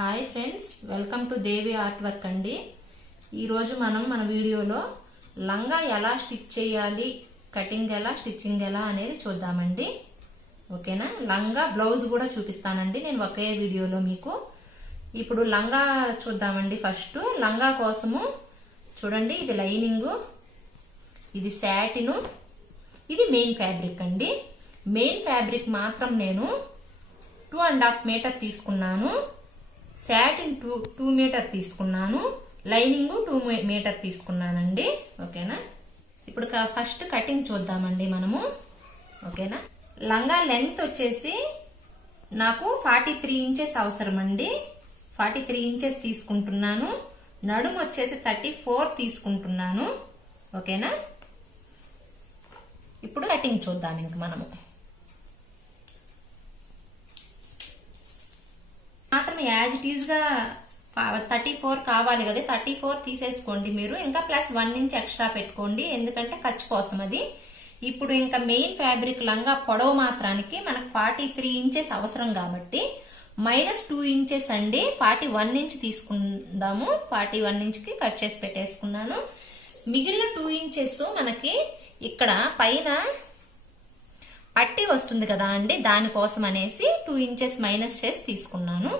Hi friends, welcome to Devi art work అండి. ఈరోజు మనం మన వీడియోలో లంగా ఎలా స్టిచ్ చేయాలి, కటింగ్ ఎలా, స్టిచ్చింగ్ ఎలా అనేది చూద్దామండి. ఓకేనా? లంగా బ్లౌజ్ కూడా చూపిస్తానండి నేను ఒకే వీడియోలో మీకు. ఇప్పుడు లంగా చూద్దామండి. ఫస్ట్ లంగా కోసము చూడండి, ఇది లైనింగ్, ఇది శాటిన్, ఇది మెయిన్ ఫ్యాబ్రిక్ అండి. మెయిన్ ఫ్యాబ్రిక్ మాత్రం నేను 2.5 మీటర్ తీసుకున్నాను, శాటిన్ 2 మీటర్ తీసుకున్నాను, లైనింగ్ 2 మీటర్ తీసుకున్నానండి. ఓకేనా? ఇప్పుడు ఫస్ట్ కటింగ్ చూద్దామండి మనము. ఓకేనా? లంగా లెంత్ వచ్చేసి నాకు 43 ఇంచెస్ అవసరం అండి. 43 ఇంచెస్ తీసుకుంటున్నాను. నడుము వచ్చేసి 34 తీసుకుంటున్నాను. ఓకేనా? ఇప్పుడు కటింగ్ చూద్దాం ఇంక మనము. మాత్రం యాజ్ ఇట్ ఈజ్ గా 34 కావాలి కదా, 34 తీసేసుకోండి మీరు. ఇంకా ప్లస్ 1 ఇంచ్ ఎక్స్ట్రా పెట్టుకోండి, ఎందుకంటే ఖర్చు కోసం అది. ఇప్పుడు ఇంకా మెయిన్ ఫ్యాబ్రిక్ లంగా పొడవు మాత్రానికి మనకు 43 ఇంచెస్ అవసరం కాబట్టి -2 ఇంచెస్ అండి. 41 ఇంచ్ తీసుకుందాము. 41 ఇంచ్ కి కట్ చేసి పెట్టేసుకున్నాను. మిగిలిన 2 ఇంచెస్ మనకి ఇక్కడ పైన పట్టి వస్తుంది కదా అండి, దానికోసం అనేసి 2 ఇంచెస్ మైనస్ చేసి తీసుకున్నాను.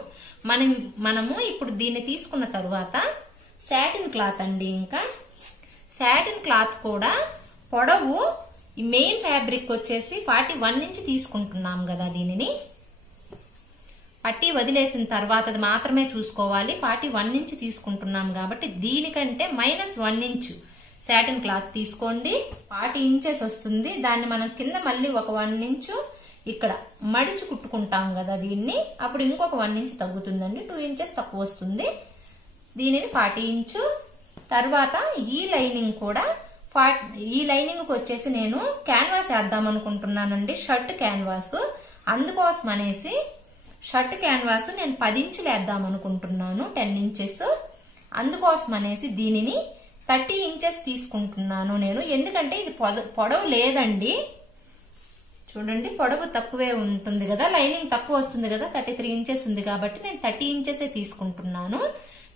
మనము ఇప్పుడు దీన్ని తీసుకున్న తరువాత శాటిన్ క్లాత్ అండి. ఇంకా శాటిన్ క్లాత్ కూడా పొడవు మెయిన్ ఫ్యాబ్రిక్ వచ్చేసి 41 ఇంచ్ తీసుకుంటున్నాం కదా, దీనిని పట్టి వదిలేసిన తర్వాత మాత్రమే చూసుకోవాలి. 41 ఇంచ్ తీసుకుంటున్నాం కాబట్టి దీనికంటే -1 ఇంచ్ శాటిన్ క్లాత్ తీసుకోండి. 40 ఇంచెస్ వస్తుంది. దాన్ని మనం కింద మళ్ళీ ఒక 1 ఇంచు ఇక్కడ మడిచి కుట్టుకుంటాం కదా దీన్ని, అప్పుడు ఇంకొక 1 ఇంచ్ తగ్గుతుందండి. 2 ఇంచెస్ తక్కువ వస్తుంది. దీనిని 40 ఇంచు. తర్వాత ఈ లైనింగ్ కూడా ఈ లైనింగ్ కు వచ్చేసి నేను క్యాన్వాస్ వేద్దాం అనుకుంటున్నానండి, షర్ట్ క్యాన్వాస్. అందుకోసం అనేసి షర్ట్ క్యాన్వాస్ నేను 10 ఇంచులు వేద్దాం అనుకుంటున్నాను, 10 ఇంచెస్. అందుకోసం అనేసి దీనిని 30 ఇంచెస్ తీసుకుంటున్నాను నేను. ఎందుకంటే ఇది పొడవు లేదండి, చూడండి పొడవు తక్కువే ఉంటుంది కదా, లైనింగ్ తక్కువ వస్తుంది కదా, 33 ఇంచెస్ ఉంది కాబట్టి నేను 30 ఇంచెస్ తీసుకుంటున్నాను.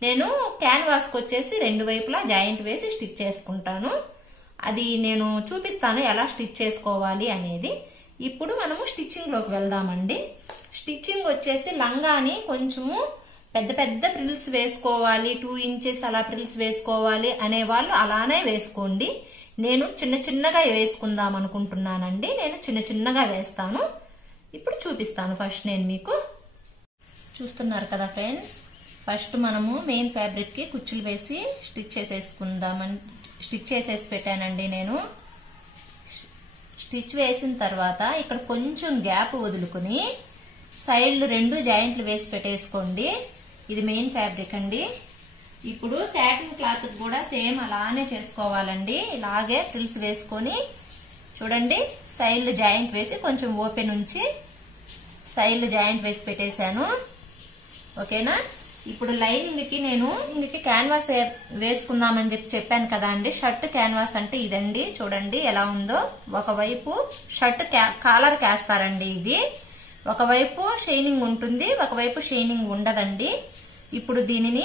నేను క్యాన్వాస్ కు వచ్చేసి 2 వైపులా జాయింట్ వేసి స్టిచ్ చేసుకుంటాను. అది నేను చూపిస్తాను ఎలా స్టిచ్ చేసుకోవాలి అనేది. ఇప్పుడు మనము స్టిచ్చింగ్ లోకి వెళ్దామండి. స్టిచ్చింగ్ వచ్చేసి లంగాని కొంచెము పెద్ద పెద్ద ప్రిల్స్ వేసుకోవాలి, 2 ఇంచెస్ అలా ప్రిల్స్ వేసుకోవాలి అనే వాళ్ళు అలానే వేసుకోండి. నేను చిన్న చిన్నగా వేసుకుందాం అనుకుంటున్నానండి. నేను చిన్న చిన్నగా వేస్తాను. ఇప్పుడు చూపిస్తాను. ఫస్ట్ నేను మీకు చూస్తున్నారు కదా ఫ్రెండ్స్, ఫస్ట్ మనము మెయిన్ ఫ్యాబ్రిక్ కి కుచ్చులు వేసి స్టిచ్ చేసేసుకుందామని స్టిచ్ చేసేసి పెట్టానండి నేను. స్టిచ్ వేసిన తర్వాత ఇక్కడ కొంచెం గ్యాప్ వదులుకుని సైడ్లు 2 జాయింట్లు వేసి పెట్టేసుకోండి. ఇది మెయిన్ ఫ్యాబ్రిక్ అండి. ఇప్పుడు శాటిన్ క్లాత్ కూడా సేమ్ అలానే చేసుకోవాలండి. ఇలాగే ఫ్రిల్స్ వేసుకొని చూడండి, సైడ్లు జాయింట్ వేసి కొంచెం ఓపెన్ ఉంచి సైడ్లు జాయింట్ వేసి పెట్టేశాను. ఓకేనా? ఇప్పుడు లైనింగ్ కి నేను ఇందుకి క్యాన్వాస్ వేసుకుందామని చెప్పాను కదా అండి. షర్ట్ క్యాన్వాస్ అంటే ఇదండి, చూడండి ఎలా ఉందో. ఒకవైపు షర్ట్ కాలర్ కేస్తారండి. ఇది ఒకవైపు షైనింగ్ ఉంటుంది, ఒకవైపు షైనింగ్ ఉండదండి. ఇప్పుడు దీనిని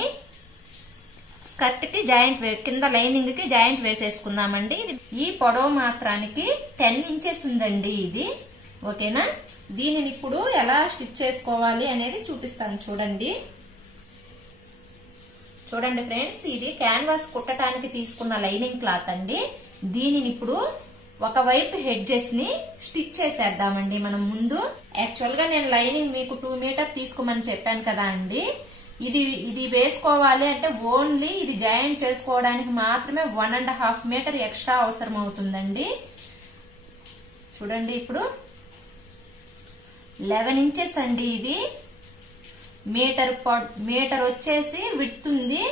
స్కర్ట్ కి జాయింట్ కింద లైనింగ్ కి జాయింట్ వేసేసుకుందామండి. ఈ పొడవు మాత్రానికి 10 ఇంచెస్ ఉందండి ఇది. ఓకేనా? దీనిని ఇప్పుడు ఎలా స్టిచ్ చేసుకోవాలి అనేది చూపిస్తాను. చూడండి చూడండి ఫ్రెండ్స్, ఇది క్యాన్వాస్ కుట్టడానికి తీసుకున్న లైనింగ్ క్లాత్ అండి. దీనిని ఇప్పుడు ఒకవైపు హెడ్జెస్ ని స్టిచ్ చేసేద్దామండి మనం ముందు. యాక్చువల్ గా నేను లైనింగ్ మీకు 2 మీటర్ తీసుకోమని చెప్పాను కదా అండి. ఇది వేసుకోవాలి అంటే ఓన్లీ ఇది జాయింట్ చేసుకోవడానికి మాత్రమే 1.5 మీటర్ ఎక్స్ట్రా అవసరం అవుతుందండి. చూడండి ఇప్పుడు 11 ఇంచెస్ అండి. ఇది మీటర్ వచ్చేసి విడ్త్ ఉంది.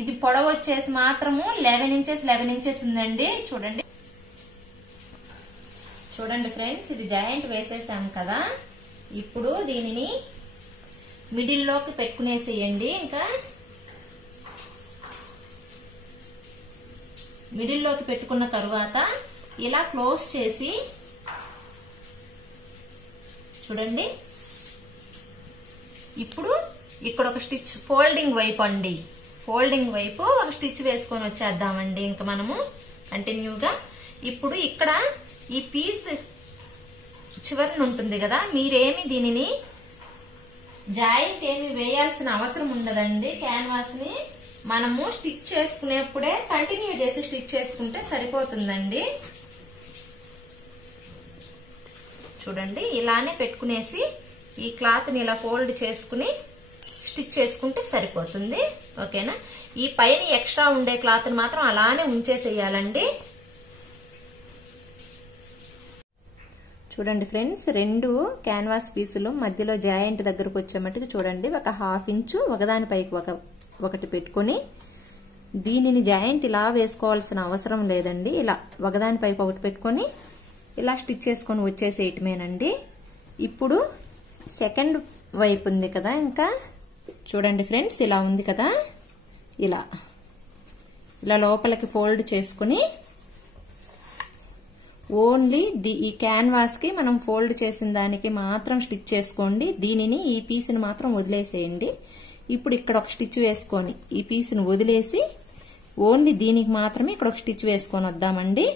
ఇది పొడవు వచ్చేసి మాత్రము 11 ఇంచెస్ ఉందండి. చూడండి ఫ్రెండ్స్, ఇది జాయింట్ వేసేసాం కదా. ఇప్పుడు దీనిని మిడిల్ లోకి పెట్టుకునేసేయండి. ఇంకా మిడిల్ లోకి పెట్టుకున్న తరువాత ఇలా క్లోజ్ చేసి చూడండి ఇప్పుడు ఇక్కడ ఒక స్టిచ్ ఫోల్డింగ్ వైపు అండి, ఫోల్డింగ్ వైపు ఒక స్టిచ్ వేసుకొని వచ్చేద్దామండి ఇంకా మనము కంటిన్యూగా. ఇప్పుడు ఇక్కడ ఈ పీస్ చివరిని ఉంటుంది కదా, మీరేమి దీనిని జాయింట్ ఏమి వేయాల్సిన అవసరం ఉండదండి. క్యాన్వాస్ ని మనము స్టిచ్ చేసుకునేప్పుడే కంటిన్యూ చేసి స్టిచ్ చేసుకుంటే సరిపోతుందండి. చూడండి ఇలానే పెట్టుకునేసి ఈ క్లాత్ ని ఇలా ఫోల్డ్ చేసుకుని స్టిచ్ చేసుకుంటే సరిపోతుంది. ఓకేనా? ఈ పైన ఎక్స్ట్రా ఉండే క్లాత్ ని మాత్రం అలానే ఉంచేసేయాలండి. చూడండి ఫ్రెండ్స్, రెండు క్యాన్వాస్ పీసులు మధ్యలో జాయింట్ దగ్గరకు వచ్చే మట్టుకు చూడండి ఒక 1/2 ఇంచు ఒకదానిపైకి ఒకటి పెట్టుకొని దీనిని జాయింట్ ఇలా వేసుకోవాల్సిన అవసరం లేదండి. ఇలా ఒకదానిపైకి ఒకటి పెట్టుకొని ఇలా స్టిచ్ చేసుకొని వచ్చేసేయటమేనండి. ఇప్పుడు సెకండ్ వైపు ఉంది కదా, ఇంకా చూడండి ఫ్రెండ్స్ ఇలా ఉంది కదా, ఇలా లోపలికి ఫోల్డ్ చేసుకుని ఓన్లీ ఈ క్యాన్వాస్ కి మనం ఫోల్డ్ చేసిన దానికి మాత్రం స్టిచ్ చేసుకోండి. దీనిని ఈ పీస్ని మాత్రం వదిలేసేయండి. ఇప్పుడు ఇక్కడ ఒక స్టిచ్ వేసుకొని ఈ పీస్ని వదిలేసి ఓన్లీ దీనికి మాత్రమే ఇక్కడ ఒక స్టిచ్ వేసుకొని వద్దామండి.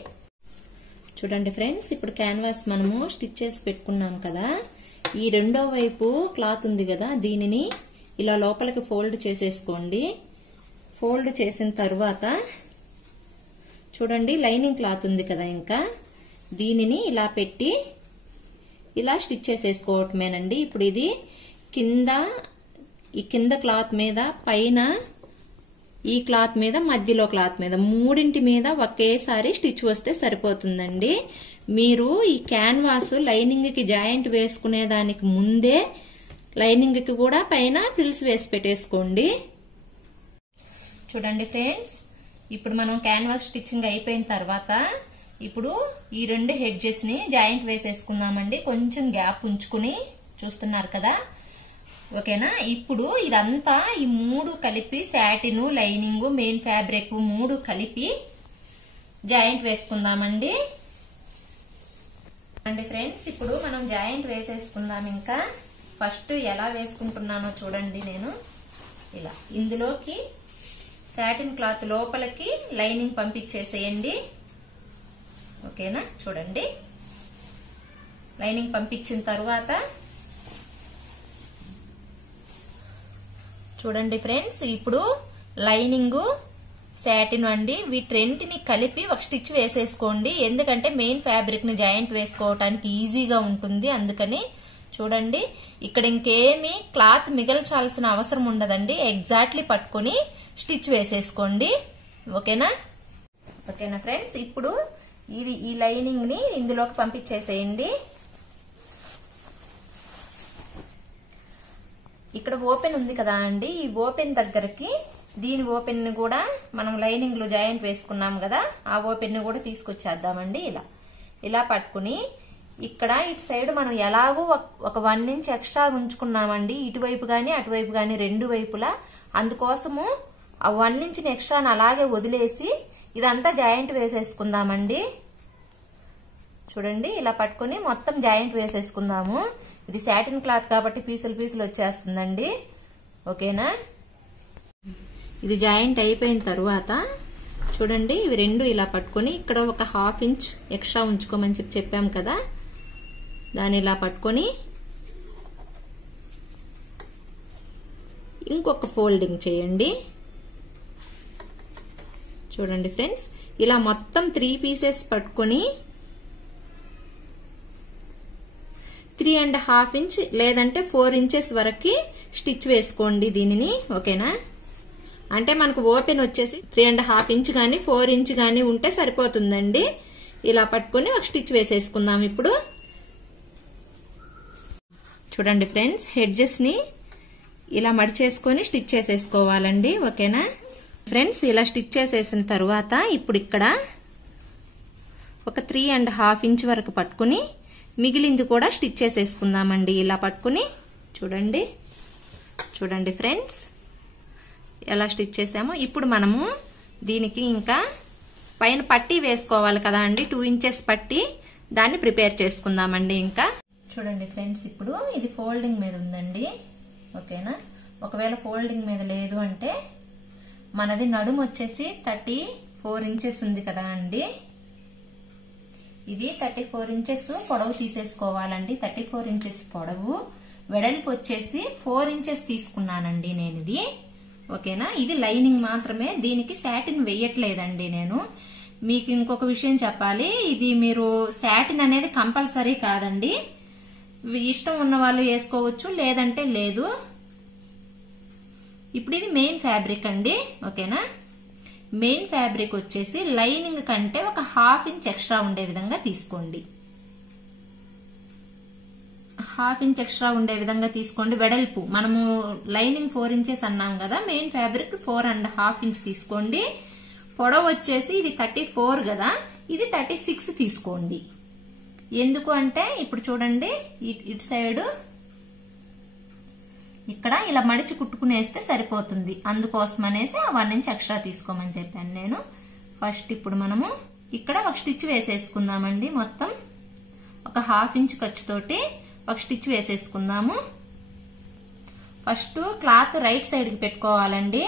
చూడండి ఫ్రెండ్స్, ఇప్పుడు క్యాన్వాస్ మనము స్టిచ్ చేసి పెట్టుకున్నాం కదా, ఈ రెండో వైపు క్లాత్ ఉంది కదా, దీనిని ఇలా లోపలికి ఫోల్డ్ చేసేసుకోండి. ఫోల్డ్ చేసిన తర్వాత చూడండి లైనింగ్ క్లాత్ ఉంది కదా, ఇంకా దీనిని ఇలా పెట్టి ఇలా స్టిచ్ చేసేసుకోవటమేనండి. ఇప్పుడు ఇది ఈ కింద క్లాత్ మీద, పైన ఈ క్లాత్ మీద, మధ్యలో క్లాత్ మీద, మూడింటి మీద ఒకేసారి స్టిచ్ వస్తే సరిపోతుందండి. మీరు ఈ క్యాన్వాస్ లైనింగ్ కి జాయింట్ వేసుకునే దానికి ముందే లైనింగ్ కి కూడా పైన ఫ్రిల్స్ వేసి పెట్టేసుకోండి. చూడండి ఫ్రెండ్స్, ఇప్పుడు మనం క్యాన్వాస్ స్టిచ్చింగ్ అయిపోయిన తర్వాత ఇప్పుడు ఈ రెండు హెడ్జెస్ ని జాయింట్ వేసేసుకుందామండి. కొంచెం గ్యాప్ ఉంచుకుని, చూస్తున్నారు కదా, ఓకేనా? ఇప్పుడు ఇదంతా ఈ మూడు కలిపి శాటిన్, లైనింగ్, మెయిన్ ఫ్యాబ్రిక్ మూడు కలిపి జాయింట్ వేసుకుందామండి. అండి ఫ్రెండ్స్, ఇప్పుడు మనం జాయింట్ వేసేసుకుందాం. ఇంకా ఫస్ట్ ఎలా వేసుకుంటున్నానో చూడండి. నేను ఇలా ఇందులోకి సాటిన్ క్లాత్ లోపలికి లైనింగ్ పంపించేసేయండి. ఓకేనా? చూడండి లైనింగ్ పంపించిన తర్వాత చూడండి ఫ్రెండ్స్, ఇప్పుడు లైనింగ్, సాటిన్ అండి, వీటిని కలిపి ఒక స్టిచ్ వేసేసుకోండి. ఎందుకంటే మెయిన్ ఫ్యాబ్రిక్ ని జాయింట్ వేసుకోవటానికి ఈజీగా ఉంటుంది. అందుకని చూడండి ఇక్కడ ఇంకేమీ క్లాత్ మిగల్చాల్సిన అవసరం ఉండదండి. ఎగ్జాక్ట్లీ పట్టుకొని స్టిచ్ వేసేసుకోండి. ఓకేనా? ఓకేనా ఫ్రెండ్స్, ఇప్పుడు ఈ లైనింగ్ ని ఇందులోకి పంపించేసేయండి. ఇక్కడ ఓపెన్ ఉంది కదా అండి, ఈ ఓపెన్ దగ్గరకి దీని ఓపెన్ ని కూడా మనం లైనింగ్ లో జాయింట్ వేసుకున్నాం కదా, ఆ ఓపెన్ ని కూడా తీసుకొచ్చేద్దామండి. ఇలా పట్టుకుని ఇక్కడ ఇటు సైడ్ మనం ఎలాగో ఒక 1 ఇంచ్ ఎక్స్ట్రా ఉంచుకున్నామండి, ఇటువైపు గాని అటువైపు గాని రెండు వైపులా. అందుకోసము ఆ 1 ఇంచ్ ఎక్స్ట్రా అలాగే వదిలేసి ఇదంతా జాయింట్ వేసేసుకుందామండి. చూడండి ఇలా పట్టుకుని మొత్తం జాయింట్ వేసేసుకుందాము. ఇది సాటిన్ క్లాత్ కాబట్టి పీసులు వచ్చేస్తుందండి. ఓకేనా? ఇది జాయింట్ అయిపోయిన తర్వాత చూడండి ఇవి రెండు ఇలా పట్టుకొని ఇక్కడ ఒక 1/2 ఇంచ్ ఎక్స్ట్రా ఉంచుకోమని చెప్పాం కదా, దాన్ని ఇలా పట్టుకొని ఇంకొక ఫోల్డింగ్ చేయండి. చూడండి ఫ్రెండ్స్, ఇలా మొత్తం 3 పీసెస్ పట్టుకొని 3.5 ఇంచ్ లేదంటే 4 ఇంచెస్ వరకు స్టిచ్ వేసుకోండి దీనిని. ఓకేనా? అంటే మనకు ఓపెన్ వచ్చేసి 3.5 ఇంచ్ గానీ 4 ఇంచ్ గానీ ఉంటే సరిపోతుందండి. ఇలా పట్టుకొని ఒక స్టిచ్ వేసేసుకుందాం. ఇప్పుడు చూడండి ఫ్రెండ్స్, హెడ్జెస్ ని ఇలా మడిచేసుకొని స్టిచ్ చేసేసుకోవాలండి. ఓకేనా ఫ్రెండ్స్? ఇలా స్టిచ్ చేసేసిన తర్వాత ఇప్పుడు ఇక్కడ ఒక 3.5 ఇంచ్ వరకు పట్టుకుని మిగిలింది కూడా స్టిచ్ చేసేసుకుందామండి. ఇలా పట్టుకుని చూడండి ఫ్రెండ్స్ ఎలా స్టిచ్ చేసామో. ఇప్పుడు మనము దీనికి ఇంకా పైన పట్టీ వేసుకోవాలి కదా అండి, 2 ఇంచెస్ పట్టీ, దాన్ని ప్రిపేర్ చేసుకుందామండి. ఇంకా చూడండి ఫ్రెండ్స్, ఇప్పుడు ఇది ఫోల్డింగ్ మీద ఉందండి. ఓకేనా. ఒకవేళ ఫోల్డింగ్ మీద లేదు అంటే మనది నడుము వచ్చేసి 34 ఇంచెస్ ఉంది కదా అండి, ఇది 34 ఇంచెస్ పొడవు తీసేసుకోవాలండి. 34 ఇంచెస్ పొడవు, వెడల్పు వచ్చేసి 4 ఇంచెస్ తీసుకున్నానండి నేను ఇది. ఓకేనా. ఇది లైనింగ్ మాత్రమే, దీనికి సాటిన్ వేయట్లేదండి నేను. మీకు ఇంకొక విషయం చెప్పాలి, ఇది మీరు సాటిన్ అనేది కంపల్సరీ కాదండి, ఇష్టం ఉన్న వాళ్ళు వేసుకోవచ్చు, లేదంటే లేదు. ఇప్పుడు ఇది మెయిన్ ఫ్యాబ్రిక్ అండి. ఓకేనా. మెయిన్ ఫ్యాబ్రిక్ వచ్చేసి లైనింగ్ కంటే ఒక 1/2 ఇంచ్ ఎక్స్ట్రా ఉండే విధంగా తీసుకోండి. 1/2 ఇంచ్ ఎక్స్ట్రా ఉండే విధంగా తీసుకోండి. వెడల్పు మనము లైనింగ్ 4 ఇంచెస్ అన్నాం కదా, మెయిన్ ఫ్యాబ్రిక్ 4.5 ఇంచ్ తీసుకోండి. పొడవు వచ్చేసి ఇది 34 కదా, ఇది 36 తీసుకోండి. ఎందుకు అంటే ఇప్పుడు చూడండి, ఇటు సైడ్ ఇక్కడ ఇలా మడిచి కుట్టుకునేస్తే సరిపోతుంది, అందుకోసం అనేసి 1 ఇంచ్ ఎక్స్ట్రా తీసుకోమని చెప్పాను నేను. ఫస్ట్ ఇప్పుడు మనము ఇక్కడ ఒక స్టిచ్ వేసేసుకుందామండి. మొత్తం ఒక 1/2 ఇంచ్ ఖర్చుతోటి ఒక స్టిచ్ వేసేసుకుందాము. ఫస్ట్ క్లాత్ రైట్ సైడ్ కి పెట్టుకోవాలండి.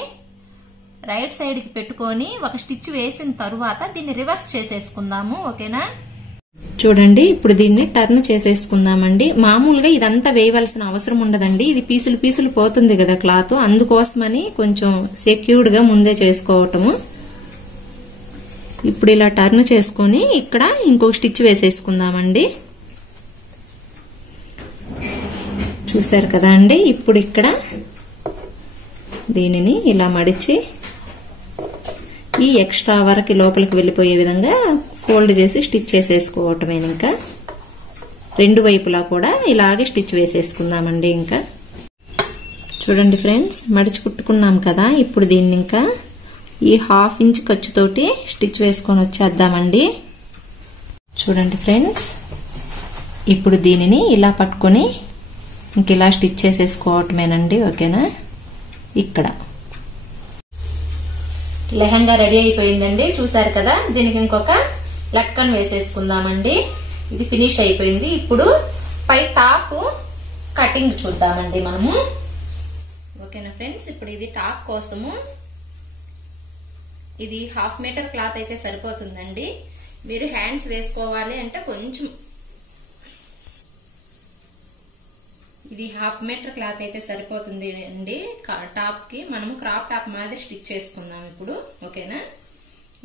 రైట్ సైడ్ కి పెట్టుకొని ఒక స్టిచ్ వేసిన తరువాత దీన్ని రివర్స్ చేసేసుకుందాము. ఓకేనా. చూడండి, ఇప్పుడు దీన్ని టర్న్ చేసేసుకుందామండి. మామూలుగా ఇదంతా వేయవలసిన అవసరం ఉండదండి, ఇది పీసులు పీసులు పోతుంది కదా క్లాత్, అందుకోసమని కొంచెం సెక్యూర్డ్ గా ముందే చేసుకోవటము. ఇప్పుడు ఇలా టర్న్ చేసుకొని ఇక్కడ ఇంకొక స్టిచ్ వేసేసుకుందామండి. చూసారు కదా అండి. ఇప్పుడు ఇక్కడ దీనిని ఇలా మడిచి ఈ ఎక్స్ట్రా వరకు లోపలికి వెళ్ళిపోయే విధంగా ఫోల్డ్ చేసి స్టిచ్ చేసేసుకోవటమే. ఇంకా రెండు వైపులా కూడా ఇలాగే స్టిచ్ వేసేసుకుందామండి. ఇంకా చూడండి ఫ్రెండ్స్, మడిచి కుట్టుకున్నాం కదా, ఇప్పుడు దీన్ని ఇంకా ఈ 1/2 ఇంచ్ ఖర్చుతోటి స్టిచ్ వేసుకొని వచ్చేద్దామండి. చూడండి ఫ్రెండ్స్, ఇప్పుడు దీనిని ఇలా పట్టుకొని ఇంక ఇలా స్టిచ్ చేసేసుకోవటమేనండి. ఓకేనా. ఇక్కడ లెహంగా రెడీ అయిపోయిందండి, చూసారు కదా. దీనికి ఇంకొక లట్కన్ వేసేసుకుందామండి. ఇది ఫినిష్ అయిపోయింది. ఇప్పుడు పై టాప్ కటింగ్ చూద్దామండి మనము. ఓకేనా ఫ్రెండ్స్, ఇప్పుడు ఇది టాప్ కోసము ఇది 1/2 మీటర్ క్లాత్ అయితే సరిపోతుందండి. మీరు హ్యాండ్స్ వేసుకోవాలి అంటే కొంచెం, ఇది 1/2 మీటర్ క్లాత్ అయితే సరిపోతుంది అండి. టాప్ కి మనము క్రాప్ టాప్ మాదిరి స్టిచ్ చేసుకుందాం ఇప్పుడు. ఓకేనా.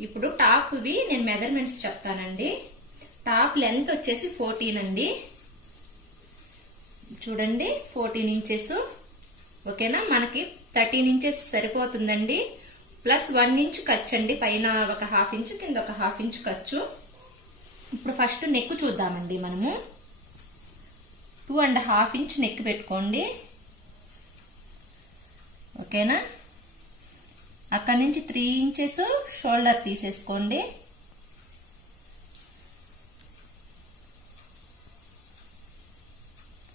ఇప్పుడు టాప్ వి నేను మెజర్మెంట్స్ చెప్తానండి. టాప్ లెంత్ వచ్చేసి 14 అండి. చూడండి, 14 ఇంచెస్. ఓకేనా. మనకి 13 ఇంచెస్ సరిపోతుందండి. ప్లస్ 1 ఇంచ్ ఖర్చు అండి, పైన ఒక 1/2 ఇంచ్, కింద ఒక 1/2 ఇంచ్ ఖర్చు. ఇప్పుడు ఫస్ట్ నెక్ చూద్దామండి మనము. 2.5 ఇంచ్ నెక్ పెట్టుకోండి. ఓకేనా. అక్కడి నుంచి 3 ఇంచెస్ షోల్డర్ తీసేసుకోండి.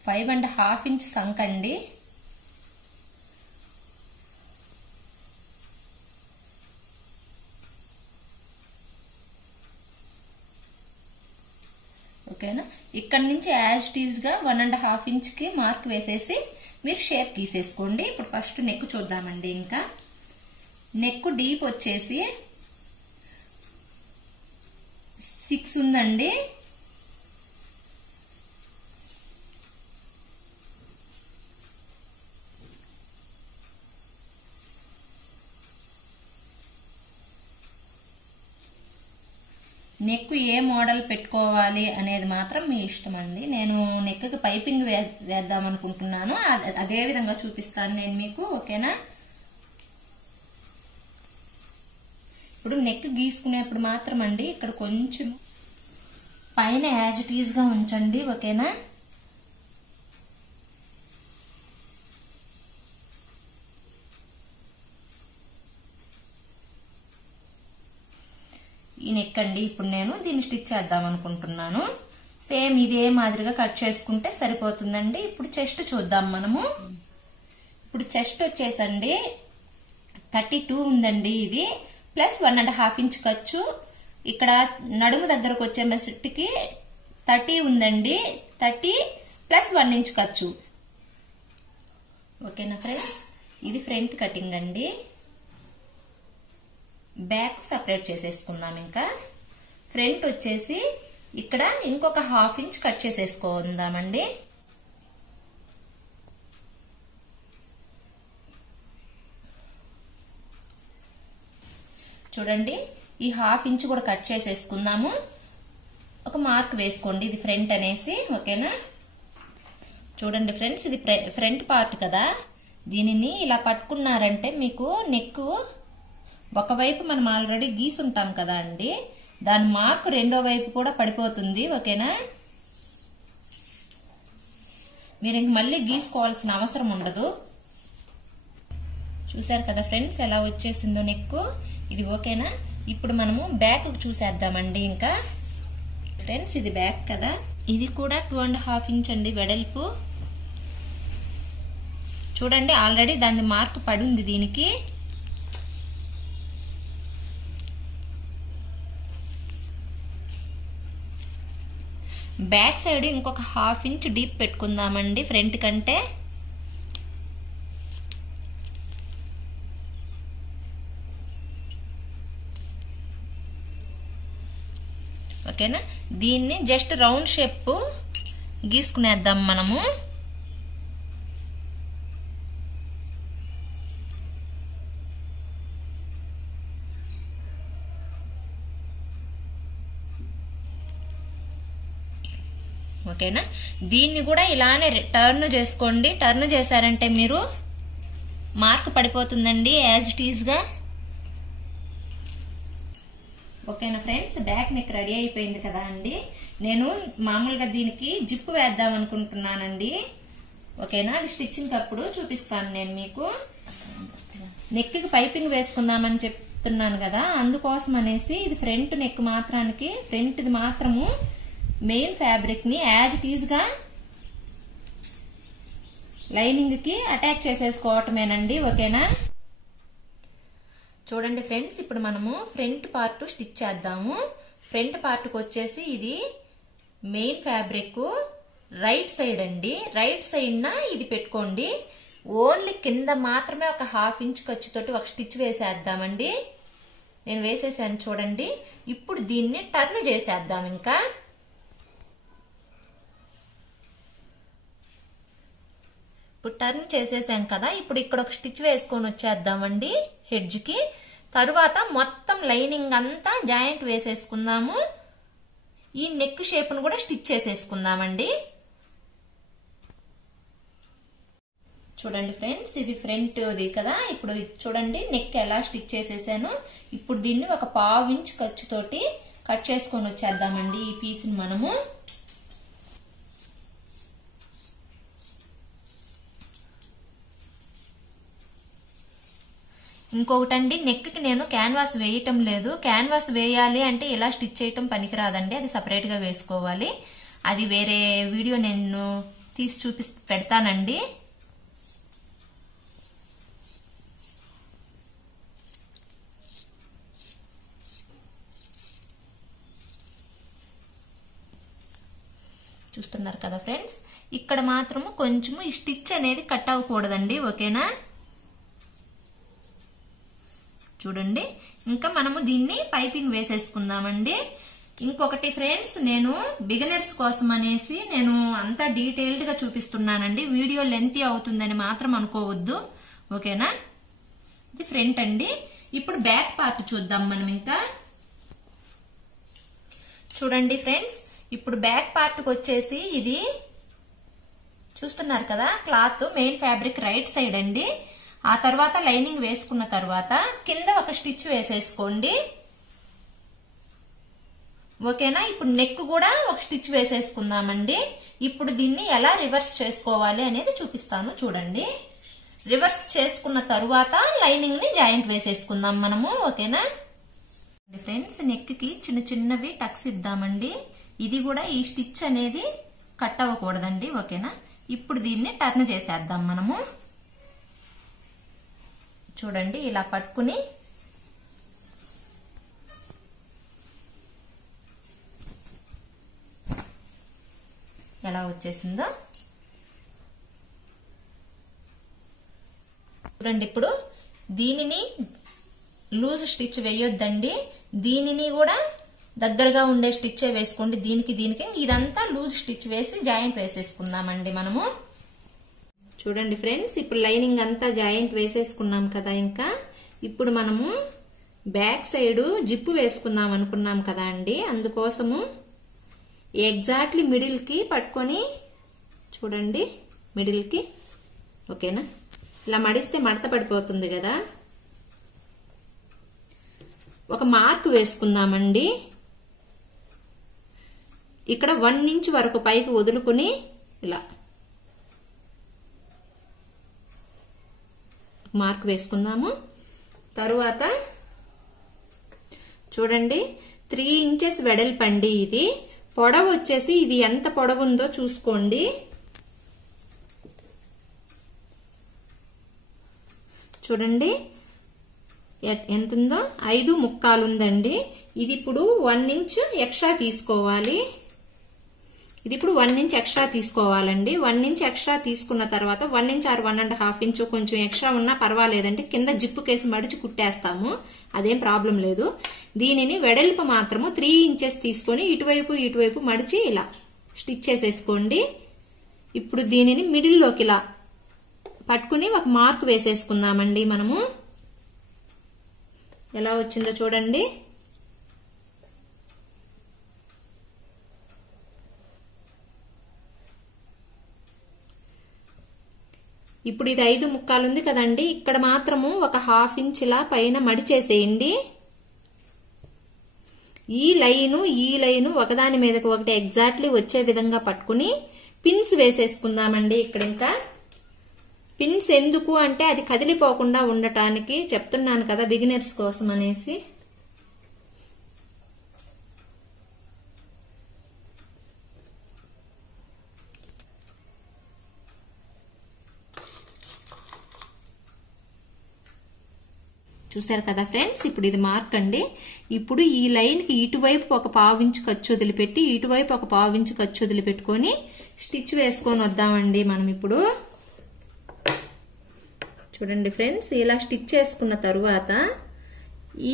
ఫైవ్ అండ్ హాఫ్ ఇంచ్ సంక్ అండి. ఓకేనా. ఇక్కడ నుంచి యాజ్ ఇట్ ఈజ్ గా 1.5 ఇంచ్ కి మార్క్ వేసేసి మీరు షేప్ గీసేసుకోండి. ఇప్పుడు ఫస్ట్ నెక్ చూద్దామండి. ఇంకా నెక్ డీప్ వచ్చేసి 6 ఉందండి. నెక్ ఏ మోడల్ పెట్టుకోవాలి అనేది మాత్రం మీ ఇష్టం అండి. నేను నెక్ కి పైపింగ్ వేద్దాం అనుకుంటున్నాను, అదే విధంగా చూపిస్తాను నేను మీకు. ఓకేనా. ఇప్పుడు నెక్ గీసుకునేప్పుడు మాత్రం అండి ఇక్కడ కొంచెం పైన యాజ్ ఇట్ ఈజ్ గా ఉంచండి. ఓకేనా. ఈ నెక్ అండి. ఇప్పుడు నేను దీన్ని స్టిచ్ చేద్దాం అనుకుంటున్నాను. సేమ్ ఇదే మాదిరిగా కట్ చేసుకుంటే సరిపోతుందండి. ఇప్పుడు చెస్ట్ చూద్దాం మనము. ఇప్పుడు చెస్ట్ వచ్చేసండి 32 ఉందండి. ఇది ప్లస్ 1.5 ఇంచ్ ఖర్చు. ఇక్కడ నడుము దగ్గరకు వచ్చే మెస్ట్కి 30 ఉందండి. 30 ప్లస్ 1 ఇంచ్ ఖర్చు. ఓకేనా ఫ్రెండ్స్, ఇది ఫ్రంట్ కటింగ్ అండి. బ్యాక్ సపరేట్ చేసేసుకుందాం. ఇంకా ఫ్రంట్ వచ్చేసి ఇక్కడ ఇంకొక 1/2 ఇంచ్ కట్ చేసేసుకుందామండి. చూడండి, ఈ 1/2 ఇంచ్ కూడా కట్ చేసేసుకుందాము. ఒక మార్క్ వేసుకోండి, ఇది ఫ్రంట్ అనేసి. ఓకేనా, చూడండి ఫ్రెండ్స్, ఇది ఫ్రంట్ పార్ట్ కదా, దీనిని ఇలా పట్టుకున్నారంటే మీకు నెక్ ఒకవైపు మనం ఆల్రెడీ గీసుంటాం కదా అండి, దాని మార్క్ రెండో వైపు కూడా పడిపోతుంది. ఓకేనా, మీరు ఇంక మళ్ళీ గీసుకోవాల్సిన అవసరం ఉండదు. చూసారు కదా ఫ్రెండ్స్ ఎలా వచ్చేసిందో నెక్ ఇది. ఓకేనా, ఇప్పుడు మనము బ్యాక్ చూసేద్దామండి. ఇంకా ఫ్రెండ్స్, ఇది బ్యాక్ కదా, ఇది కూడా 2.5 ఇంచ్ అండి వెడల్పు. చూడండి, ఆల్రెడీ దాని మార్క్ పడుంది దీనికి. బ్యాక్ సైడ్ ఇంకొక 1/2 ఇంచ్ డీప్ పెట్టుకుందామండి ఫ్రంట్ కంటే. ఓకేనా, దీన్ని జస్ట్ రౌండ్ షేప్ గీసుకునేద్దాం మనము. ఓకేనా, దీన్ని కూడా ఇలానే టర్న్ చేసుకోండి. టర్న్ చేశారంటే మీరు మార్క్ పడిపోతుందండి యాజ్ ఇట్ ఈజ్ గా. ఓకేనా ఫ్రెండ్స్, బ్యాక్ నెక్ రెడీ అయిపోయింది కదా అండి. నేను మామూలుగా దీనికి జిప్ వేద్దాం అనుకుంటున్నానండి. ఓకేనా, అది స్టిచ్చింగ్ అప్పుడు చూపిస్తాను నేను మీకు. నెక్ కి పైపింగ్ వేసుకుందామని చెప్తున్నాను కదా, అందుకోసం అనేసి ఇది ఫ్రంట్ నెక్ మాత్రానికి, ఫ్రంట్ ది మాత్రము మెయిన్ ఫ్యాబ్రిక్ ని యాజ్ ఇట్ ఈజ్ గా లైనింగ్ కి అటాచ్ చేసేసుకోవటమేనండి. ఓకేనా, చూడండి ఫ్రెండ్స్, ఇప్పుడు మనము ఫ్రంట్ పార్ట్ స్టిచ్ చేద్దాము. ఫ్రంట్ పార్ట్ కు వచ్చేసి ఇది మెయిన్ ఫ్యాబ్రిక్ రైట్ సైడ్ అండి. రైట్ సైడ్ న ఇది పెట్టుకోండి. ఓన్లీ కింద మాత్రమే ఒక 1/2 ఇంచ్ ఖర్చుతోటి ఒక స్టిచ్ వేసేద్దామండి. నేను వేసేసాను చూడండి. ఇప్పుడు దీన్ని టర్న్ చేసేద్దాం. ఇంకా ఇప్పుడు టర్న్ చేసేసాం కదా, ఇప్పుడు ఇక్కడ ఒక స్టిచ్ వేసుకొని వచ్చేద్దామండి హెడ్జ్ కి. తరువాత మొత్తం లైనింగ్ అంతా జాయింట్ వేసేసుకుందాము. ఈ నెక్ షేప్ ను కూడా స్టిచ్ చేసేసుకుందామండి. చూడండి ఫ్రెండ్స్, ఇది ఫ్రంట్ ది కదా. ఇప్పుడు చూడండి నెక్ ఎలా స్టిచ్ చేసేసాను. ఇప్పుడు దీన్ని ఒక 1/2 ఇంచ్ ఖర్చుతోటి కట్ చేసుకొని వచ్చేద్దామండి ఈ పీస్ ని మనము. ఇంకొకటండి, నెక్ కి నేను క్యాన్వాస్ వేయటం లేదు. క్యాన్వాస్ వేయాలి అంటే ఇలా స్టిచ్ చేయటం పనికిరాదండి, అది సపరేట్ గా వేసుకోవాలి. అది వేరే వీడియో నేను తీసి పెడతానండి. చూస్తున్నారు కదా ఫ్రెండ్స్, ఇక్కడ మాత్రము కొంచెము ఈ స్టిచ్ అనేది కట్ అవ్వకూడదండి. ఓకేనా, చూడండి. ఇంకా మనము దీన్ని పైపింగ్ వేసేసుకుందామండి. ఇంకొకటి ఫ్రెండ్స్, నేను బిగినర్స్ కోసం అనేసి నేను అంతా డీటెయిల్డ్ గా చూపిస్తున్నానండి. వీడియో లెంతీ అవుతుందని మాత్రం అనుకోవద్దు. ఓకేనా, ఇది ఫ్రంట్ అండి. ఇప్పుడు బ్యాక్ పార్ట్ చూద్దాం మనం. ఇంకా చూడండి ఫ్రెండ్స్, ఇప్పుడు బ్యాక్ పార్ట్ కు వచ్చేసి ఇది చూస్తున్నారు కదా, cloth main fabric right side అండి. ఆ తర్వాత లైనింగ్ వేసుకున్న తర్వాత కింద ఒక స్టిచ్ వేసేసుకోండి. ఓకేనా, ఇప్పుడు నెక్ కూడా ఒక స్టిచ్ వేసేసుకుందామండి. ఇప్పుడు దీన్ని ఎలా రివర్స్ చేసుకోవాలి అనేది చూపిస్తాను చూడండి. రివర్స్ చేసుకున్న తరువాత లైనింగ్ ని జాయింట్ వేసేసుకుందాం మనము. ఓకేనా ఫ్రెండ్స్, నెక్ కి చిన్న చిన్నవి టక్స్ ఇద్దామండి. ఇది కూడా ఈ స్టిచ్ అనేది కట్ అవ్వకూడదండి. ఓకేనా, ఇప్పుడు దీన్ని టర్న్ చేసేద్దాం మనము. చూడండి, ఇలా పట్టుకుని ఎలా వచ్చేసిందో. చూడండి ఇప్పుడు దీనిని లూజ్ స్టిచ్ వేయొద్దండి, దీనిని కూడా దగ్గరగా ఉండే స్టిచ్ వేసుకోండి. దీనికి ఇదంతా లూజ్ స్టిచ్ వేసి జాయింట్ వేసేసుకుందామండి మనము. చూడండి ఫ్రెండ్స్, ఇప్పుడు లైనింగ్ అంతా జాయింట్ వేసేసుకున్నాం కదా. ఇంకా ఇప్పుడు మనము బ్యాక్ సైడ్ జిప్పు వేసుకుందాం అనుకున్నాం కదా అండి. అందుకోసము ఎగ్జాక్ట్లీ మిడిల్ కి పట్టుకొని చూడండి, మిడిల్ కి ఓకేనా, ఇలా మడిస్తే మడత పడిపోతుంది కదా. ఒక మార్క్ వేసుకుందామండి. ఇక్కడ 1 ఇంచ్ వరకు పైకి వదులుకుని ఇలా మార్క్ వేసుకుందాము. తరువాత చూడండి 3 ఇంచెస్ వెడల్పండి. ఇది పొడవు వచ్చేసి ఇది ఎంత పొడవు ఉందో చూసుకోండి. చూడండి ఎంత ఉందో, 5/4 ఉందండి. ఇది ఇప్పుడు 1 ఇంచ్ ఎక్స్ట్రా తీసుకోవాలి. ఇది ఇప్పుడు 1 ఇంచ్ ఎక్స్ట్రా తీసుకోవాలండి. 1 ఇంచ్ ఎక్స్ట్రా తీసుకున్న తర్వాత 1 ఇంచ్ ఆర్ 1.5 ఇంచ్ కొంచెం ఎక్స్ట్రా ఉన్నా పర్వాలేదండి. కింద జిప్పు కేసి మడిచి కుట్టేస్తాము, అదేం ప్రాబ్లం లేదు. దీనిని వెడల్పు మాత్రము 3 ఇంచెస్ తీసుకొని ఇటువైపు మడిచి ఇలా స్టిచ్ చేసేసుకోండి. ఇప్పుడు దీనిని మిడిల్ లోకి ఇలా పట్టుకుని ఒక మార్క్ వేసేసుకుందామండి మనము. ఎలా వచ్చిందో చూడండి. ఇప్పుడు ఇది 5/4 ఉంది కదండి. ఇక్కడ మాత్రము ఒక 1/2 ఇంచ్ ఇలా పైన మడిచేసేయండి. ఈ లైను ఒకదాని మీదకి ఒకటి ఎగ్జాక్ట్లీ వచ్చే విధంగా పట్టుకుని పిన్స్ వేసేసుకుందామండి. ఇక్కడ ఇంకా పిన్స్ ఎందుకు అంటే అది కదిలిపోకుండా ఉండటానికి చెప్తున్నాను కదా, బిగినర్స్ కోసం అనేసి. చూసారు కదా ఫ్రెండ్స్, ఇప్పుడు ఇది మార్క్ అండి. ఇప్పుడు ఈ లైన్ కి ఇటువైపు ఒక 1/4 ఇంచ్ ఖర్చు వదిలిపెట్టి ఇటువైపు ఒక 1/4 ఇంచ్ ఖర్చు వదిలిపెట్టుకొని స్టిచ్ వేసుకొని వద్దామండి మనం. ఇప్పుడు చూడండి ఫ్రెండ్స్, ఇలా స్టిచ్ చేసుకున్న తరువాత ఈ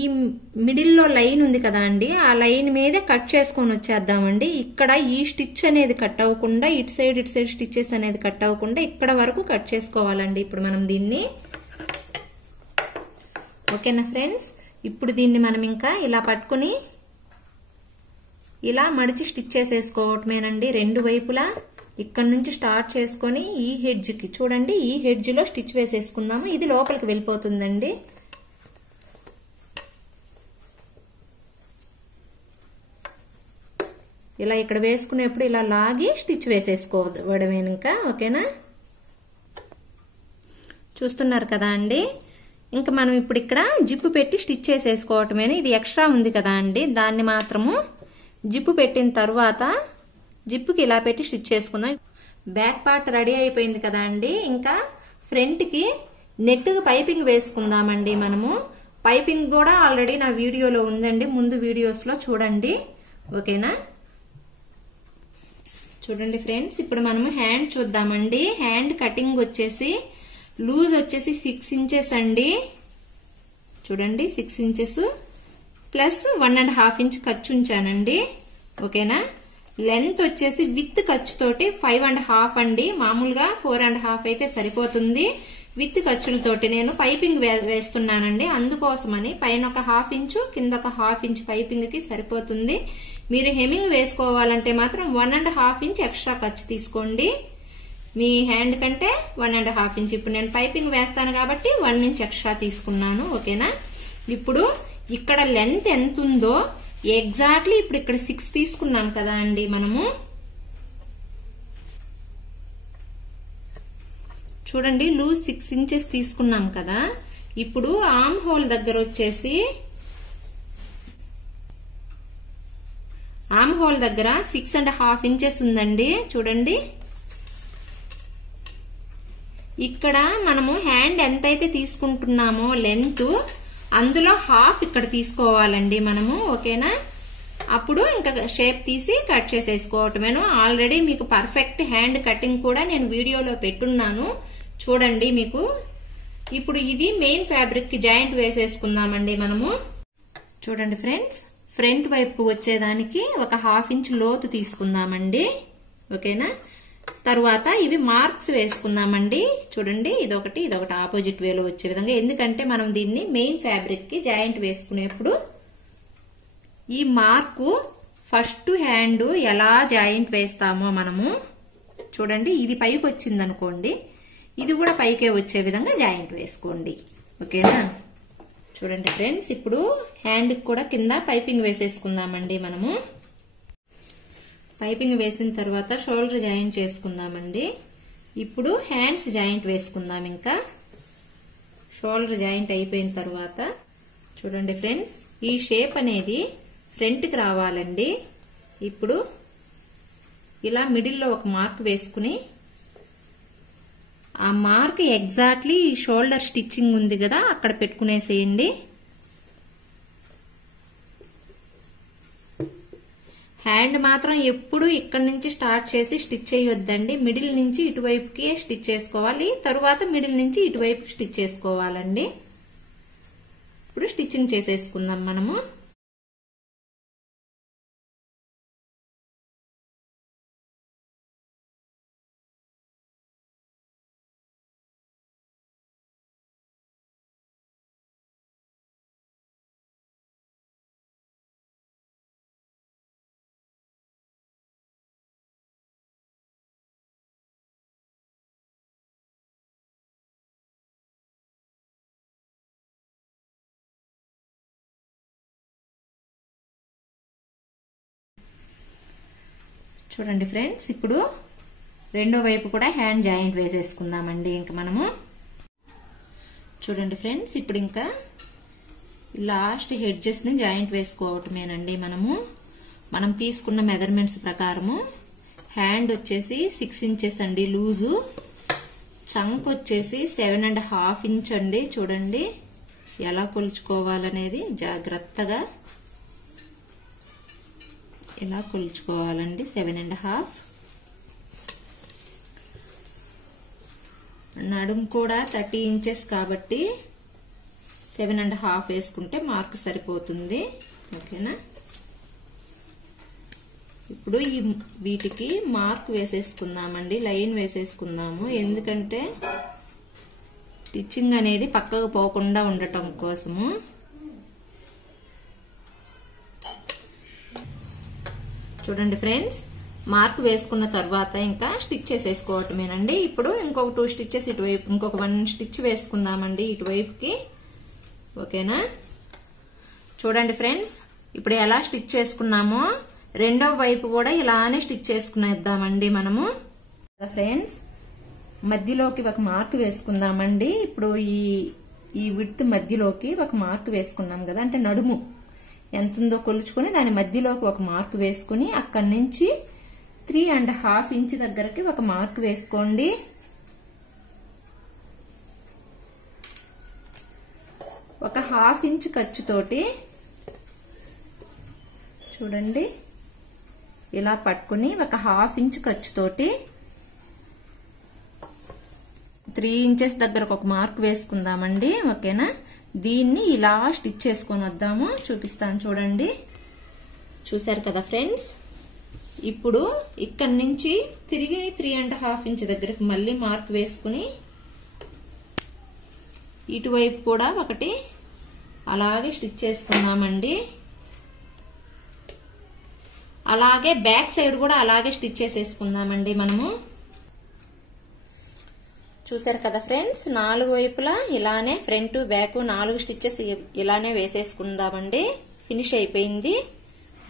మిడిల్ లో లైన్ ఉంది కదా అండి, ఆ లైన్ మీద కట్ చేసుకొని వచ్చేద్దామండి. ఇక్కడ ఈ స్టిచ్ అనేది కట్ అవ్వకుండా, ఇటు సైడ్ స్టిచెస్ అనేది కట్ అవ్వకుండా ఇక్కడ వరకు కట్ చేసుకోవాలండి ఇప్పుడు మనం దీన్ని. ఓకేనా ఫ్రెండ్స్, ఇప్పుడు దీన్ని మనం ఇంకా ఇలా పట్టుకుని ఇలా మడిచి స్టిచ్ చేసేసుకోవటమేనండి రెండు వైపులా. ఇక్కడ నుంచి స్టార్ట్ చేసుకొని ఈ హెడ్జ్ కి చూడండి, ఈ హెడ్జ్ లో స్టిచ్ వేసేసుకుందాము. ఇది లోపలికి వెళ్ళిపోతుందండి. ఇలా ఇక్కడ వేసుకునేప్పుడు ఇలా లాగి స్టిచ్ వేసేసుకోవడమే ఇంకా. ఓకేనా, చూస్తున్నారు కదా అండి. ఇంకా మనం ఇప్పుడు ఇక్కడ జిప్పు పెట్టి స్టిచ్ చేసేసుకోవటమే. ఇది ఎక్స్ట్రా ఉంది కదా అండి, దాన్ని మాత్రము జిప్పు పెట్టిన తర్వాత జిప్పుకి ఇలా పెట్టి స్టిచ్ చేసుకుందాం. బ్యాక్ పార్ట్ రెడీ అయిపోయింది కదా అండి. ఇంకా ఫ్రంట్ కి నెక్ కి పైపింగ్ వేసుకుందామండి మనము. పైపింగ్ కూడా ఆల్రెడీ నా వీడియోలో ఉందండి, ముందు వీడియోస్ లో చూడండి. ఓకేనా, చూడండి ఫ్రెండ్స్, ఇప్పుడు మనము హ్యాండ్ చూద్దామండి. హ్యాండ్ కటింగ్ వచ్చేసి లూజ్ వచ్చేసి 6 ఇంచెస్ అండి. చూడండి 6 ఇంచెస్ ప్లస్ 1.5 ఇంచ్ ఖర్చు ఉంచానండి. ఓకేనా, లెంత్ వచ్చేసి విత్ ఖర్చుతోటి 5.5 అండి. మామూలుగా 4.5 అయితే సరిపోతుంది. విత్ ఖర్చులతోటి నేను పైపింగ్ వేస్తున్నానండి. అందుకోసమని పైన ఒక 1/2 ఇంచు కింద ఒక 1/2 ఇంచ్ పైపింగ్ కి సరిపోతుంది. మీరు హెమ్మింగ్ వేసుకోవాలంటే మాత్రం 1.5 ఇంచ్ ఎక్స్ట్రా ఖర్చు తీసుకోండి. మీ హ్యాండ్ కంటే 1.5 ఇంచ్. ఇప్పుడు నేను పైపింగ్ వేస్తాను కాబట్టి 1 ఇంచ్ ఎక్స్ట్రా తీసుకున్నాను. ఓకేనా, ఇప్పుడు ఇక్కడ లెంత్ ఎంత ఉందో ఎగ్జాక్ట్లీ ఇప్పుడు ఇక్కడ 6 తీసుకున్నాం కదా అండి మనము. చూడండి లూజ్ 6 ఇంచెస్ తీసుకున్నాం కదా. ఇప్పుడు ఆర్మ్ హోల్ దగ్గర వచ్చేసి ఆర్మ్ హోల్ దగ్గర 6.5 ఇంచెస్ ఉందండి. చూడండి ఇక్కడ మనము హ్యాండ్ ఎంతైతే తీసుకుంటున్నామో లెంత్ అందులో 1/2 ఇక్కడ తీసుకోవాలండి మనము. ఓకేనా, అప్పుడు ఇంకా షేప్ తీసి కట్ చేసేసుకోవటమేను. ఆల్రెడీ మీకు పర్ఫెక్ట్ హ్యాండ్ కటింగ్ కూడా నేను వీడియోలో పెట్టున్నాను, చూడండి మీకు ఇప్పుడు ఇది మెయిన్ ఫ్యాబ్రిక్ కి జాయింట్ వేసేసుకుందామండి మనము. చూడండి ఫ్రెండ్స్, ఫ్రంట్ వైపుకు వచ్చేదానికి ఒక 1/2 ఇంచ్ లోతు తీసుకుందామండి. ఓకేనా? తరువాత ఇవి మార్క్స్ వేసుకుందామండి. చూడండి, ఇదొకటి ఆపోజిట్ వేలో వచ్చే విధంగా, ఎందుకంటే మనం దీన్ని మెయిన్ ఫ్యాబ్రిక్ కి జాయింట్ వేసుకునేప్పుడు ఈ మార్కు ఫస్ట్ హ్యాండ్ ఎలా జాయింట్ వేస్తామో మనము చూడండి, ఇది పైకి వచ్చింది అనుకోండి, ఇది కూడా పైకే వచ్చే విధంగా జాయింట్ వేసుకోండి. ఓకేనా? చూడండి ఫ్రెండ్స్, ఇప్పుడు హ్యాండ్ కూడా కింద పైపింగ్ వేసేసుకుందామండి మనము. పైపింగ్ వేసిన తర్వాత షోల్డర్ జాయింట్ చేసుకుందామండి. ఇప్పుడు హ్యాండ్స్ జాయింట్ వేసుకుందాం. ఇంకా షోల్డర్ జాయింట్ అయిపోయిన తర్వాత చూడండి ఫ్రెండ్స్, ఈ షేప్ అనేది ఫ్రంట్ కి రావాలండి. ఇప్పుడు ఇలా మిడిల్లో ఒక మార్క్ వేసుకుని ఆ మార్క్ ఎగ్జాక్ట్లీ షోల్డర్ స్టిచ్చింగ్ ఉంది కదా అక్కడ పెట్టుకునేసేయండి. హ్యాండ్ మాత్రం ఎప్పుడు ఇక్కడ నుంచి స్టార్ట్ చేసి స్టిచ్ చేయొద్దండి. మిడిల్ నుంచి ఇటువైపుకి స్టిచ్ చేసుకోవాలి, తరువాత మిడిల్ నుంచి ఇటువైపుకి స్టిచ్ చేసుకోవాలండి. ఇప్పుడు స్టిచ్చింగ్ చేసేసుకుందాం మనము. చూడండి ఫ్రెండ్స్, ఇప్పుడు రెండో వైపు కూడా హ్యాండ్ జాయింట్ వేసేసుకుందామండి. ఇంకా మనము చూడండి ఫ్రెండ్స్, ఇప్పుడు ఇంకా లాస్ట్ హెడ్జెస్ ని జాయింట్ వేసుకోవటమేనండి. మనం తీసుకున్న మెజర్మెంట్స్ ప్రకారము హ్యాండ్ వచ్చేసి 6 ఇంచెస్ అండి లూజు, చంక్ వచ్చేసి 7.5 ఇంచ్ అండి. చూడండి ఎలా కొలుచుకోవాలనేది జాగ్రత్తగా ఇలా కొలుచుకోవాలండి. 7.5. నడుము కూడా 30 ఇంచెస్ కాబట్టి 7.5 వేసుకుంటే మార్క్ సరిపోతుంది. ఓకేనా? ఇప్పుడు వీటికి మార్క్ వేసేసుకుందామండి, లైన్ వేసేసుకుందాము. ఎందుకంటే స్టిచ్చింగ్ అనేది పక్కకు పోకుండా ఉండటం కోసము. చూడండి ఫ్రెండ్స్, మార్క్ వేసుకున్న తర్వాత ఇంకా స్టిచ్ చేసేసుకోవటమేనండి. ఇప్పుడు ఇంకొక 2 స్టిచ్చెస్ ఇటువైపు, ఇంకొక 1 స్టిచ్ వేసుకుందామండి ఇటువైపుకి. ఓకేనా? చూడండి ఫ్రెండ్స్, ఇప్పుడు ఎలా స్టిచ్ చేసుకున్నామో రెండో వైపు కూడా ఇలానే స్టిచ్ చేసుకునేద్దామండి మనము. ఫ్రెండ్స్, మధ్యలోకి ఒక మార్క్ వేసుకుందామండి. ఇప్పుడు ఈ విడ్త్ మధ్యలోకి ఒక మార్క్ వేసుకున్నాం కదా, అంటే నడుము ఎంత ఉందో కొలుచుకుని దాని మధ్యలోకి ఒక మార్క్ వేసుకుని అక్కడి నుంచి 3.5 ఇంచ్ దగ్గరకి ఒక మార్క్ వేసుకోండి. ఒక 1/2 ఇంచ్ ఖర్చుతోటి చూడండి ఇలా పట్టుకుని ఒక 1/2 ఇంచ్ ఖర్చుతోటి 3 ఇంచెస్ దగ్గర ఒక మార్క్ వేసుకుందామండి. ఓకేనా? దీన్ని ఇలా స్టిచ్ చేసుకొని వద్దాము, చూపిస్తాను చూడండి. చూసారు కదా ఫ్రెండ్స్, ఇప్పుడు ఇక్కడి నుంచి తిరిగి 3.5 ఇంచ్ దగ్గరకు మళ్ళీ మార్క్ వేసుకుని ఇటువైపు కూడా ఒకటి అలాగే స్టిచ్ చేసుకుందామండి. అలాగే బ్యాక్ సైడ్ కూడా అలాగే స్టిచ్ చేసేసుకుందామండి మనము. చూసారు కదా ఫ్రెండ్స్, 4 వైపులా ఇలానే ఫ్రంట్ బ్యాక్ 4 స్టిచ్చెస్ ఇలానే వేసేసుకుందామండి. ఫినిష్ అయిపోయింది.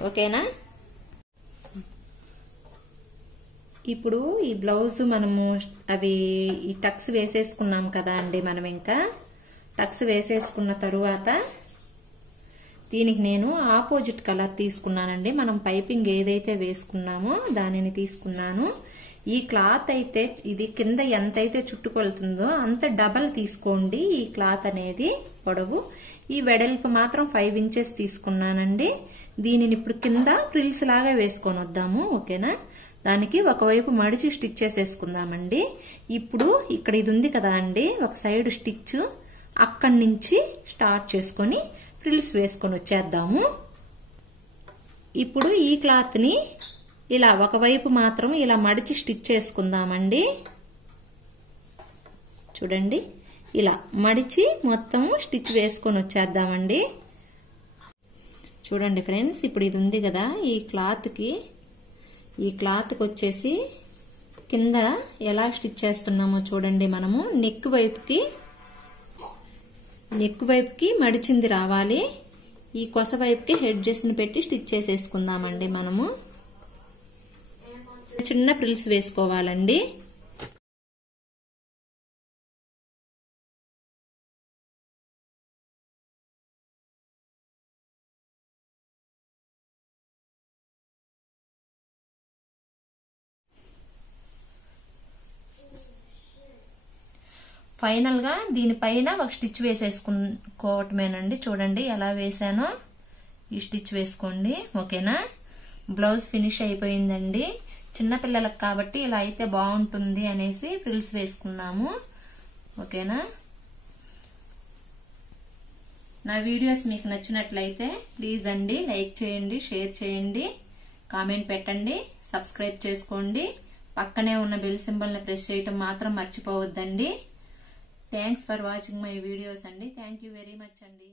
ఓకేనా? ఇప్పుడు ఈ బ్లౌజ్ మనము ఈ టక్స్ వేసేసుకున్నాం కదా అండి. మనం ఇంకా టక్స్ వేసేసుకున్న తరువాత దీనికి నేను ఆపోజిట్ కలర్ తీసుకున్నానండి. మనం పైపింగ్ ఏదైతే వేసుకున్నామో దానిని తీసుకున్నాను. ఈ క్లాత్ అయితే ఇది కింద ఎంతైతే చుట్టుకొలుతుందో అంత డబల్ తీసుకోండి. ఈ క్లాత్ అనేది పొడవు, ఈ వెడల్పు మాత్రం 5 ఇంచెస్ తీసుకున్నానండి. దీనిని ఇప్పుడు కింద ఫ్రిల్స్ లాగా వేసుకొని వద్దాము. ఓకేనా? దానికి ఒకవైపు మడిచి స్టిచ్ చేసేసుకుందామండి. ఇప్పుడు ఇక్కడ ఇది ఉంది కదా అండి, ఒక సైడ్ స్టిచ్ అక్కడి నుంచి స్టార్ట్ చేసుకొని ఫ్రిల్స్ వేసుకొని వచ్చేద్దాము. ఇప్పుడు ఈ క్లాత్ ని ఇలా ఒకవైపు మాత్రం ఇలా మడిచి స్టిచ్ చేసుకుందామండి. చూడండి, ఇలా మడిచి మొత్తం స్టిచ్ వేసుకొని వచ్చేద్దామండి. చూడండి ఫ్రెండ్స్, ఇప్పుడు ఇది ఉంది కదా, ఈ క్లాత్కి వచ్చేసి కింద ఎలా స్టిచ్ చేస్తున్నామో చూడండి. మనము నెక్ వైపుకి మడిచింది రావాలి. ఈ కొస వైపుకి హెడ్జెస్ ని పెట్టి స్టిచ్ చేసేసుకుందామండి. మనము చిన్న ఫ్రిల్స్ వేసుకోవాలండి. ఫైనల్ గా దీనిపైన ఒక స్టిచ్ వేసేసుకోవటమేనండి. చూడండి ఎలా వేసానో, ఈ స్టిచ్ వేసుకోండి. ఓకేనా, బ్లౌజ్ ఫినిష్ అయిపోయిందండి. చిన్నపిల్లలకు కాబట్టి ఇలా అయితే బాగుంటుంది అనేసి ఫ్రిల్స్ వేసుకున్నాము. ఓకేనా, నా వీడియోస్ మీకు నచ్చినట్లయితే ప్లీజ్ అండి లైక్ చేయండి, షేర్ చేయండి, కామెంట్ పెట్టండి, సబ్స్క్రైబ్ చేసుకోండి. పక్కనే ఉన్న బెల్ సింబల్ ని ప్రెస్ చేయటం మాత్రం మర్చిపోవద్దండి. Thanks for watching my videos అండి. థ్యాంక్ యూ వెరీ మచ్ అండి.